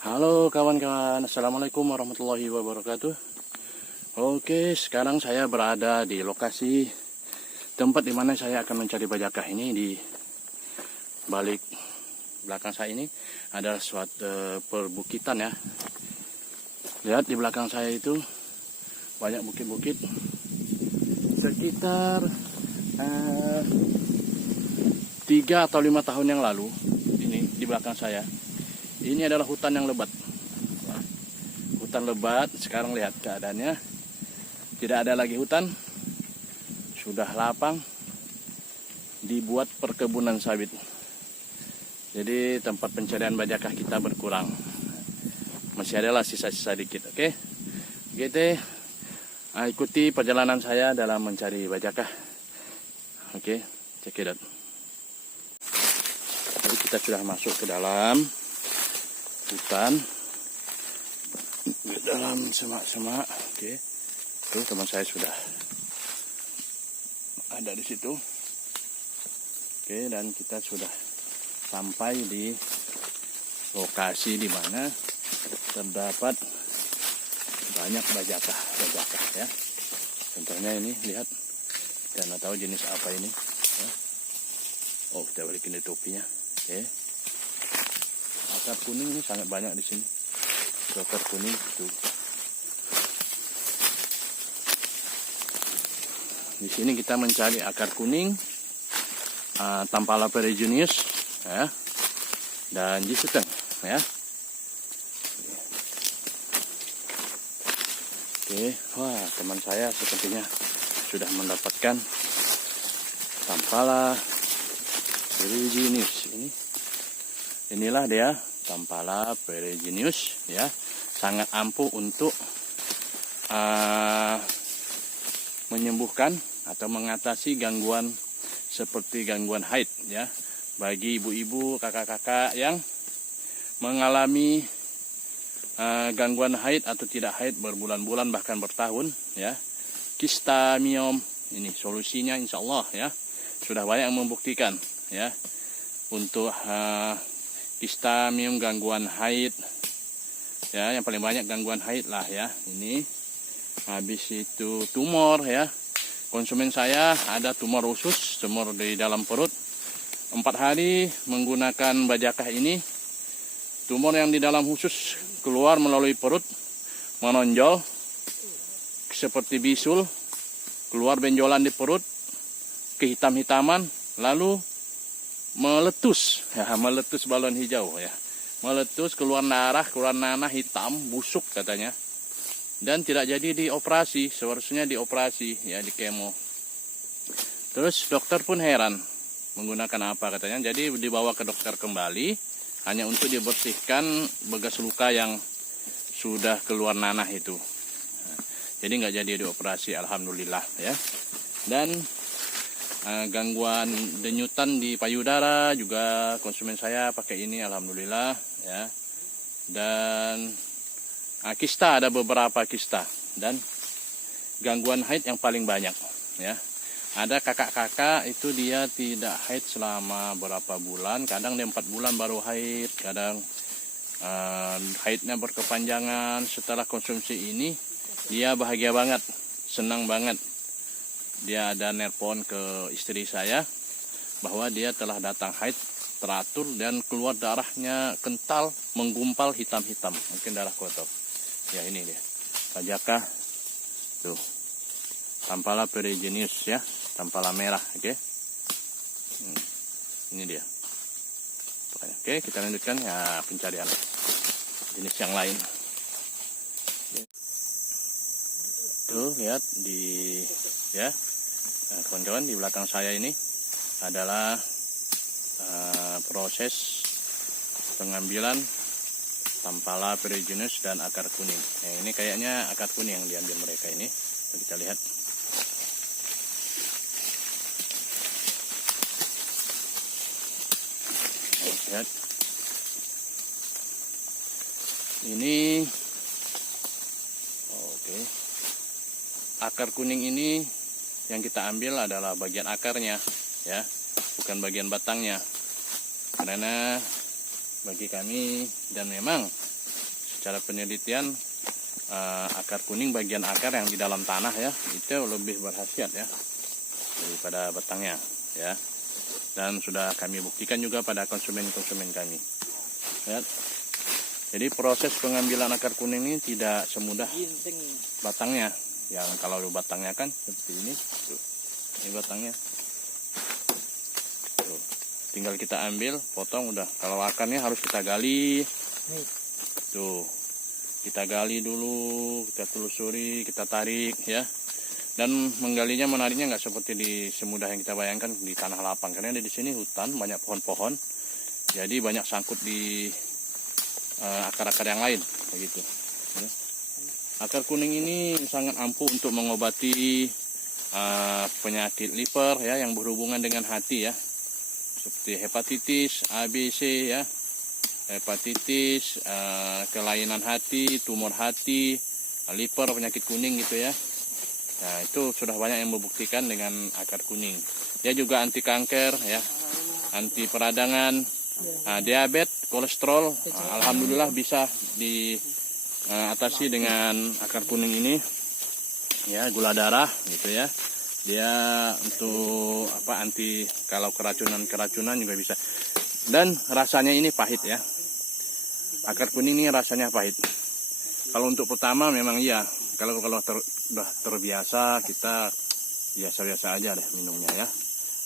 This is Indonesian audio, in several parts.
Halo kawan-kawan, Assalamualaikum warahmatullahi wabarakatuh. Oke, sekarang saya berada di lokasi tempat di mana saya akan mencari bajakah ini. Di balik belakang saya ini adalah suatu perbukitan ya. Lihat di belakang saya itu banyak bukit-bukit. Sekitar 3 atau 5 tahun yang lalu, ini di belakang saya, ini adalah hutan yang lebat. Hutan lebat, sekarang lihat keadaannya. Tidak ada lagi hutan, sudah lapang, dibuat perkebunan sawit. Jadi tempat pencarian bajakah kita berkurang. Masih adalah sisa-sisa dikit, oke? Gitu. Ikuti perjalanan saya dalam mencari bajakah. Oke, check it out. Jadi kita sudah masuk ke dalam hutan, dalam semak-semak. Oke, tuh teman saya sudah ada di situ. Oke, dan kita sudah sampai di lokasi di mana terdapat banyak bajakah ya. Contohnya ini, lihat, kita nggak tahu jenis apa ini ya. Oh, kita balikin di topinya. Oke, akar kuning ini sangat banyak di sini. Akar kuning itu. Di sini kita mencari akar kuning, Tampala peregonius ya, dan jisuteng ya. Oke, wah, teman saya sepertinya sudah mendapatkan Tampala peregonius ini. Inilah dia Tampala peregonius ya, sangat ampuh untuk menyembuhkan atau mengatasi gangguan seperti gangguan haid ya, bagi ibu-ibu, kakak-kakak yang mengalami gangguan haid atau tidak haid berbulan-bulan bahkan bertahun ya. Kista miom ini solusinya insya Allah ya, sudah banyak yang membuktikan ya untuk kista miom gangguan haid ya, yang paling banyak gangguan haid lah ya ini. Habis itu tumor ya, konsumen saya ada tumor usus, tumor di dalam perut. 4 hari menggunakan bajakah ini, tumor yang di dalam usus keluar melalui perut, menonjol seperti bisul, keluar benjolan di perut, kehitam-hitaman, lalu meletus ya, meletus balon hijau ya, meletus, keluar darah, keluar nanah hitam, busuk katanya, dan tidak jadi dioperasi. Seharusnya dioperasi ya, di kemo. Terus dokter pun heran menggunakan apa katanya, jadi dibawa ke dokter kembali hanya untuk dibersihkan bekas luka yang sudah keluar nanah itu. Jadi nggak jadi dioperasi, alhamdulillah ya. Dan gangguan denyutan di payudara juga konsumen saya pakai ini, alhamdulillah ya. Dan kista, ada beberapa kista, dan gangguan haid yang paling banyak ya. Ada kakak-kakak itu dia tidak haid selama berapa bulan, kadang dia 4 bulan baru haid, kadang haidnya berkepanjangan. Setelah konsumsi ini dia bahagia banget, senang banget. Dia ada nelpon ke istri saya bahwa dia telah datang haid teratur dan keluar darahnya kental, menggumpal hitam-hitam, mungkin darah kotor. Ya ini dia bajakah tuh, Tampala peregonius ya, Tampala merah. Oke. Ini dia. Oke, kita lanjutkan ya pencarian jenis yang lain. Tuh lihat di ya, kawan-kawan, di belakang saya ini adalah proses pengambilan Tampala peregonius dan akar kuning. Nah, ini kayaknya akar kuning yang diambil mereka ini. Kita lihat. Nah, lihat. Ini oke. Akar kuning ini yang kita ambil adalah bagian akarnya ya, bukan bagian batangnya. Karena bagi kami, dan memang cara penelitian akar kuning bagian akar yang di dalam tanah ya itu lebih berkhasiat ya daripada batangnya ya. Dan sudah kami buktikan juga pada konsumen-konsumen kami. Ya. Jadi proses pengambilan akar kuning ini tidak semudah batangnya. Yang kalau batangnya kan seperti ini, tuh. Ini batangnya. Tuh. Tinggal kita ambil, potong udah. Kalau akarnya harus kita gali. Tuh. Kita gali dulu, kita telusuri, kita tarik ya. Dan menggalinya menariknya nggak seperti di semudah yang kita bayangkan di tanah lapang. Karena di sini hutan, banyak pohon-pohon. Jadi banyak sangkut di akar-akar yang lain begitu. Ya. Akar kuning ini sangat ampuh untuk mengobati penyakit liver ya yang berhubungan dengan hati ya. Seperti hepatitis, ABC ya. Hepatitis, kelainan hati, tumor hati, liver, penyakit kuning gitu ya. Nah, itu sudah banyak yang membuktikan dengan akar kuning. Dia juga anti kanker ya, anti peradangan, diabetes, kolesterol. Alhamdulillah bisa diatasi dengan akar kuning ini. Ya, gula darah gitu ya. Dia untuk anti kalau keracunan juga bisa. Dan rasanya ini pahit ya. Akar kuning ini rasanya pahit. Kalau untuk pertama memang iya. Kalau sudah terbiasa kita biasa-biasa aja deh minumnya ya.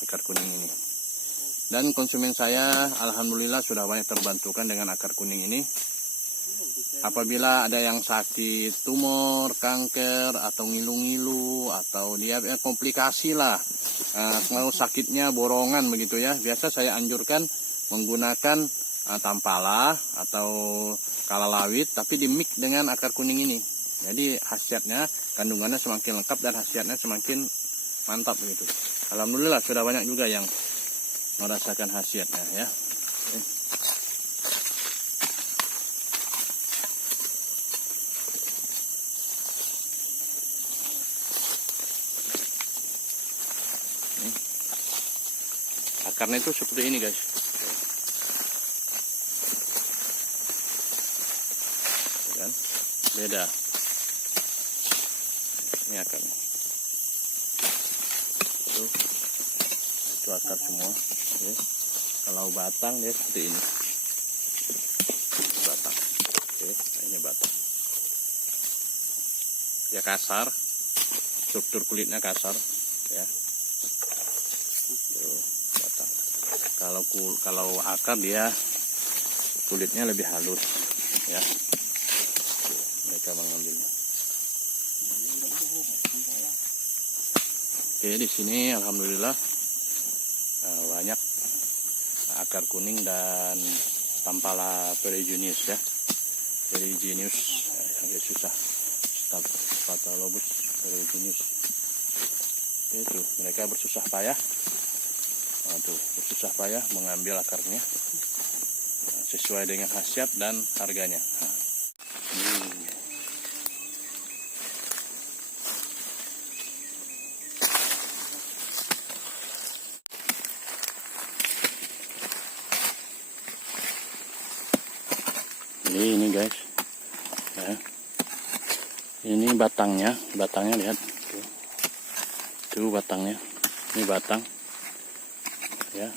Akar kuning ini. Dan konsumen saya alhamdulillah sudah banyak terbantukan dengan akar kuning ini. Apabila ada yang sakit tumor, kanker, atau ngilu-ngilu, atau dia komplikasi lah. Kalau sakitnya borongan begitu ya. Biasa saya anjurkan menggunakan tampala atau kalalawit tapi dimix dengan akar kuning ini. Jadi khasiatnya, kandungannya semakin lengkap dan khasiatnya semakin mantap begitu. Alhamdulillah sudah banyak juga yang merasakan khasiatnya ya. Akarnya itu seperti ini guys. Kan? Beda. Ini akarnya. Itu akar semua. Oke. Kalau batang dia seperti ini. Batang. Oke, nah ini batang. Dia kasar. Struktur kulitnya kasar, ya. Tuh, batang. Kalau akar dia kulitnya lebih halus, ya. Mereka mengambilnya. Oke, di sini alhamdulillah banyak akar kuning dan tampala pereginius ya. Pereginius agak susah. Staphylococcus pereginius. Itu mereka bersusah payah. Bersusah payah mengambil akarnya sesuai dengan khasiat dan harganya. Ini guys, ya. Ini batangnya lihat, tuh batangnya, ini batang, ya,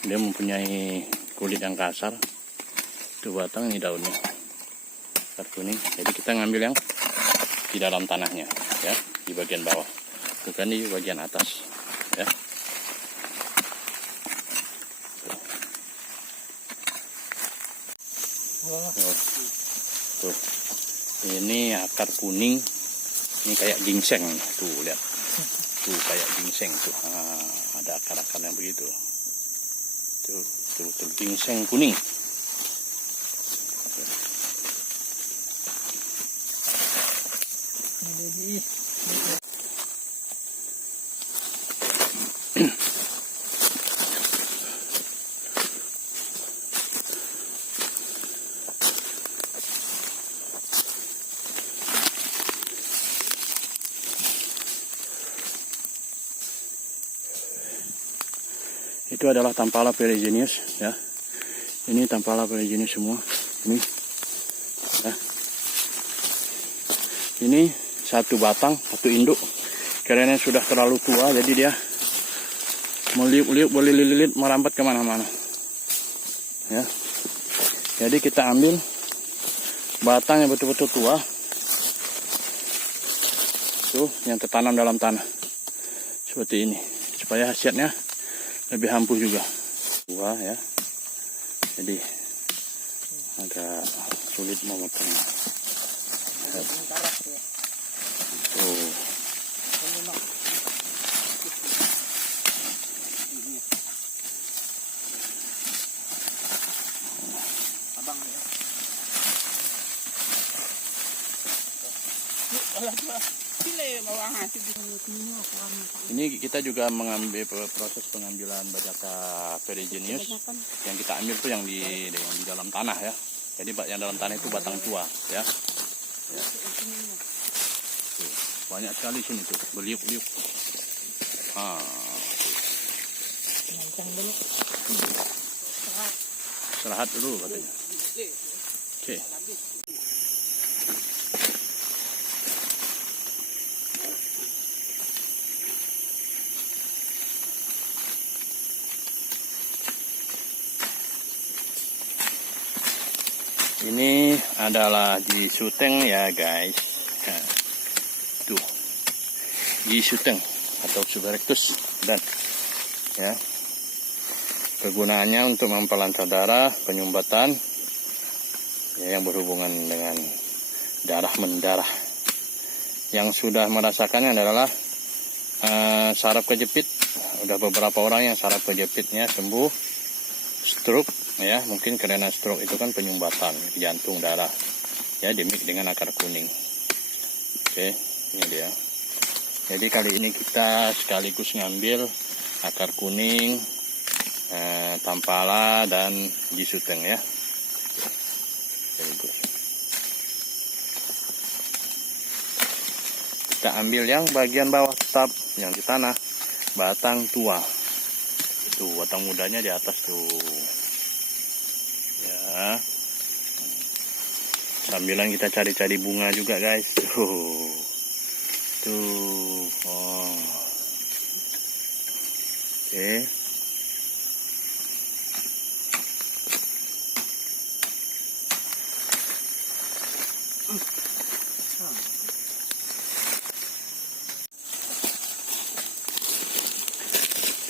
dia mempunyai kulit yang kasar, tuh batang, ini daunnya, akar kuning. Jadi kita ngambil yang di dalam tanahnya, ya, di bagian bawah, bukan di bagian atas, ya. Tuh, ini akar kuning, ini kayak ginseng, tuh lihat, tuh kayak ginseng tuh, ada akar-akarnya begitu, tuh ginseng kuning. Itu adalah tampala pereginius ya. Ini tampala pereginius semua. Ini ya. Ini satu batang, satu induk. Karena sudah terlalu tua, jadi dia meliuk-liuk, boleh lilit, merambat kemana-mana. Ya, jadi kita ambil batang yang betul-betul tua, tuh yang tertanam dalam tanah seperti ini, supaya hasilnya lebih ampuh juga. Tua ya, jadi agak sulit memotongnya. Oh. Ini kita juga mengambil proses pengambilan Bajaka ferruginus. Yang kita ambil tuh yang di dalam tanah ya. Jadi yang dalam tanah itu batang tua ya. Ya. Banyak sekali sini tuh, beliuk-liuk. Istirahat dulu katanya. Oke. Ini adalah gisuteng ya guys. Nah, tuh gisuteng atau suberectus dan ya, kegunaannya untuk memperlancar darah, penyumbatan ya, yang berhubungan dengan darah mendarah. Yang sudah merasakannya adalah saraf kejepit. Udah beberapa orang yang saraf kejepitnya sembuh, stroke ya, mungkin karena stroke itu kan penyumbatan jantung darah ya, dimix dengan akar kuning. Oke, ini dia. Jadi kali ini kita sekaligus ngambil akar kuning, tampala dan gisuteng ya. Sekaligus. Kita ambil yang bagian bawah tetap, yang di tanah, batang tua. Tuh batang mudanya di atas tuh. Ya. Sambilan kita cari-cari bunga juga guys. Tuh. Oh. Oke.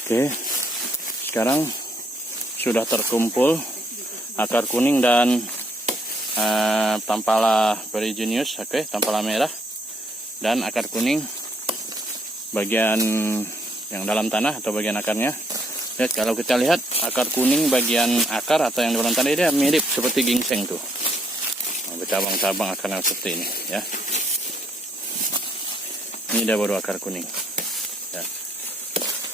Oke. Sekarang sudah terkumpul akar kuning dan tampala ferruginus, oke, tampala merah dan akar kuning bagian yang dalam tanah atau bagian akarnya. Lihat, kalau kita lihat akar kuning bagian akar atau yang di dalam tanah, dia mirip seperti ginseng tuh, bercabang-cabang akarnya seperti ini ya. Ini dia baru akar kuning ya.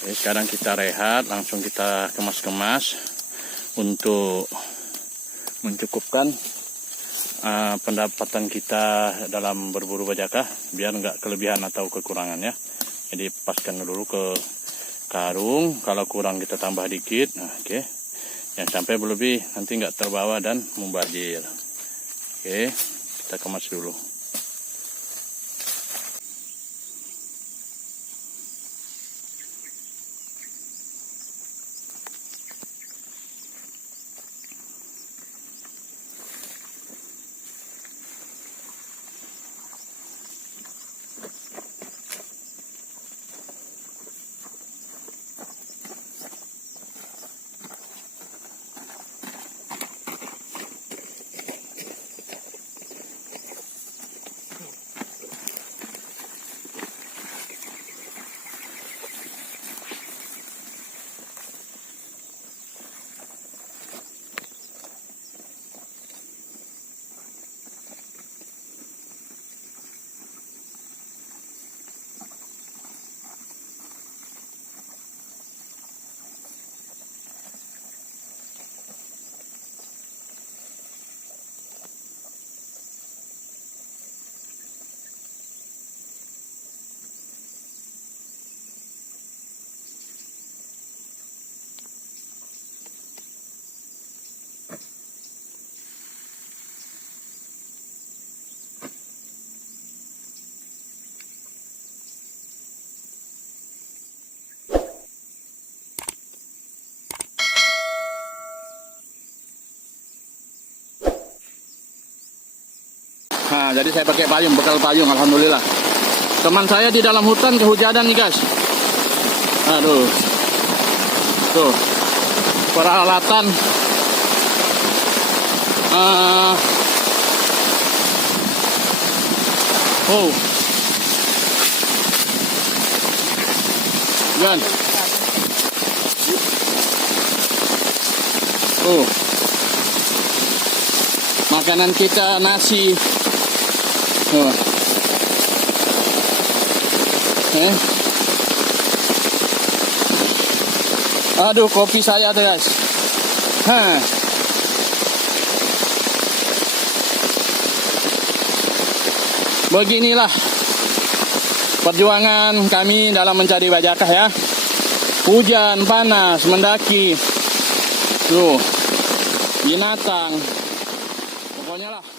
Oke, sekarang kita rehat, langsung kita kemas-kemas untuk mencukupkan pendapatan kita dalam berburu bajaka, biar nggak kelebihan atau kekurangan ya. Jadi paskan dulu ke karung, kalau kurang kita tambah dikit. Nah, oke, yang sampai berlebih nanti nggak terbawa dan mubazir. Oke, kita kemas dulu. Nah, jadi saya pakai payung, bekal payung, alhamdulillah. Teman saya di dalam hutan kehujanan nih guys. Aduh. Tuh. Peralatan oh. Gan. Oh. Makanan kita nasi. Oh. Aduh, kopi saya tuh guys. Beginilah perjuangan kami dalam mencari bajakah ya. Hujan, panas, mendaki. Tuh, binatang. Pokoknya lah.